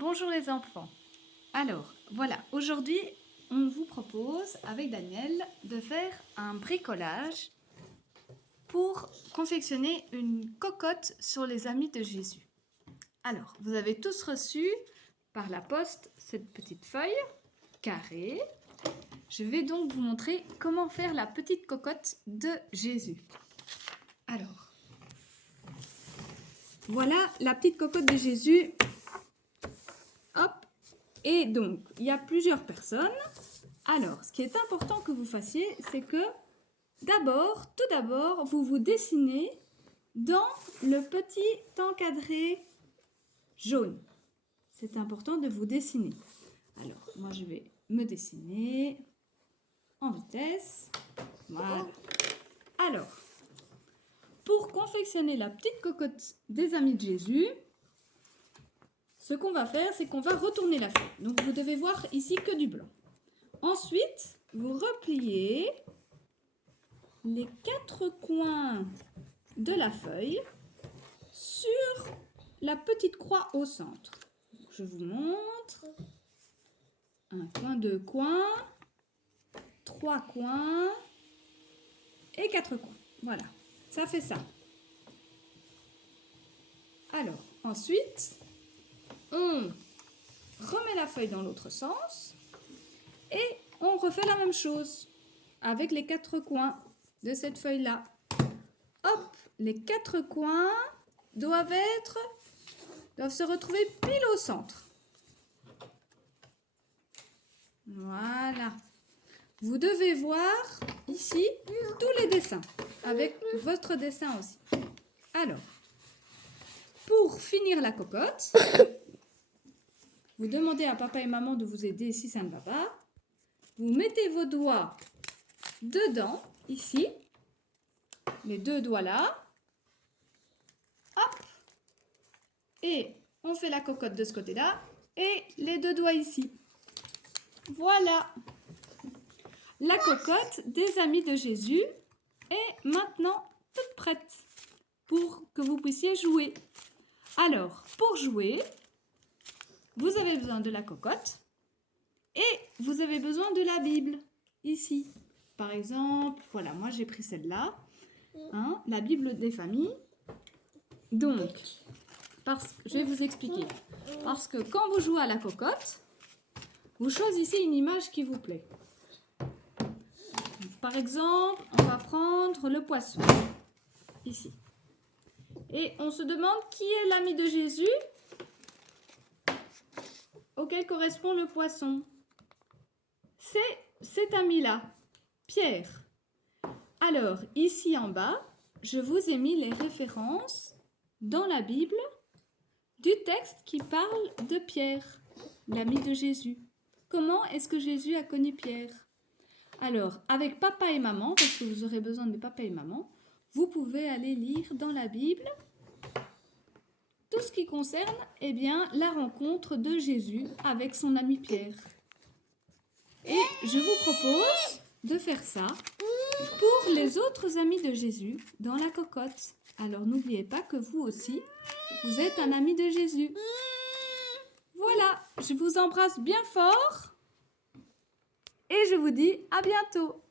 Bonjour les enfants. Alors, voilà, aujourd'hui, on vous propose avec Daniel de faire un bricolage pour confectionner une cocotte sur les amis de Jésus. Alors, vous avez tous reçu par la poste cette petite feuille carrée. Je vais donc vous montrer comment faire la petite cocotte de Jésus. Alors, voilà la petite cocotte de Jésus. Hop. Et donc, il y a plusieurs personnes. Alors, ce qui est important que vous fassiez, c'est que tout d'abord, vous vous dessinez dans le petit encadré jaune. C'est important de vous dessiner. Alors, moi, je vais me dessiner en vitesse. Voilà. Alors, pour confectionner la petite cocotte des amis de Jésus, ce qu'on va faire, c'est qu'on va retourner la feuille. Donc, vous devez voir ici que du blanc. Ensuite, vous repliez les 4 coins de la feuille sur la petite croix au centre. Je vous montre. Un coin, 2 coins, 3 coins et 4 coins. Voilà, ça fait ça. Alors, ensuite, on remet la feuille dans l'autre sens et on refait la même chose avec les 4 coins de cette feuille-là. Hop, les 4 coins doivent se retrouver pile au centre. Voilà. Vous devez voir ici tous les dessins, avec votre dessin aussi. Alors, pour finir la cocotte, vous demandez à papa et maman de vous aider si ça ne va pas. Vous mettez vos doigts dedans, ici, les 2 doigts là. Hop. Et on fait la cocotte de ce côté-là et les 2 doigts ici. Voilà. La cocotte des amis de Jésus est maintenant toute prête pour que vous puissiez jouer. Alors, pour jouer, vous avez besoin de la cocotte et vous avez besoin de la Bible, ici. Par exemple, voilà, moi j'ai pris celle-là, hein, la Bible des familles. Donc, je vais vous expliquer. Parce que quand vous jouez à la cocotte, vous choisissez une image qui vous plaît. Par exemple, on va prendre le poisson, ici. Et on se demande qui est l'ami de Jésus auquel correspond le poisson. C'est cet ami-là, Pierre. Alors, ici en bas, je vous ai mis les références dans la Bible du texte qui parle de Pierre, l'ami de Jésus. Comment est-ce que Jésus a connu Pierre? Alors, avec papa et maman, parce que vous aurez besoin de papa et maman, vous pouvez aller lire dans la Bible tout ce qui concerne la rencontre de Jésus avec son ami Pierre. Et je vous propose de faire ça pour les autres amis de Jésus dans la cocotte. Alors n'oubliez pas que vous aussi, vous êtes un ami de Jésus. Voilà, je vous embrasse bien fort et je vous dis à bientôt.